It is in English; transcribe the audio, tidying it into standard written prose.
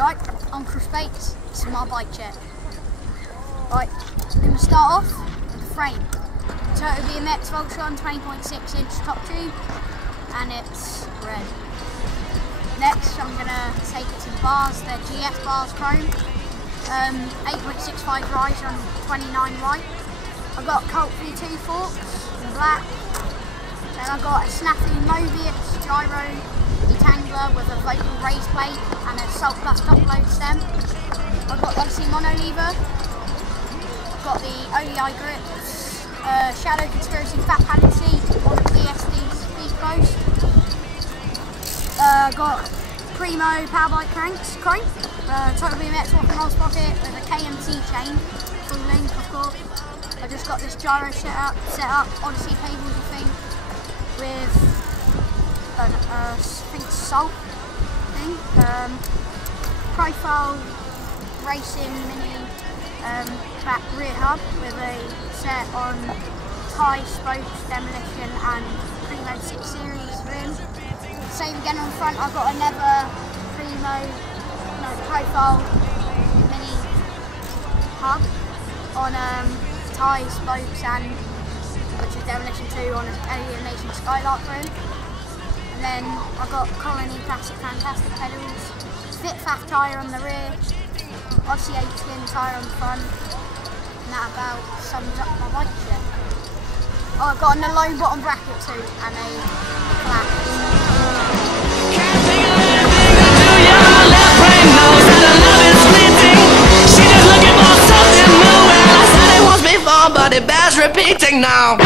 Right, I'm Chris Bates, this is my bike check. Right, I'm going to start off with the frame. Total BMX Voltron 20.6 inch top tube, and it's red. Next I'm going to take it to the bars, they're GS bars chrome, 8.65 riser on 29 white. I've got Colt V2 forks in black. Then I've got a Snafu Mobius gyro detangler with a vocal raise plate and a Salt Plus top load stem. I've got Odyssey mono lever. I've got the OEI grips, Shadow Conspiracy fat padded seat on the BSD speed post. Got Primo Powerbike cranks, Total BMX walking roll sprocket with a KMT chain, full length of course. I just got this gyro set up, Odyssey cables I think, with I think it's Salt thing, Profile Racing Mini back rear hub with a set on tie spokes, demolition and Primo 6 series rim. Same again on the front, I've got another Profile Mini hub on tie spokes and which is demolition 2 on an Alienation Skylark rim. And then I've got Colony Classic Fantastic pedals, Fit Faf tyre on the rear, Odyssey 8 skin tyre on the front, and that about sums up my bike check. Oh, I've got a low bottom bracket too, and a flat. But it bears repeating now.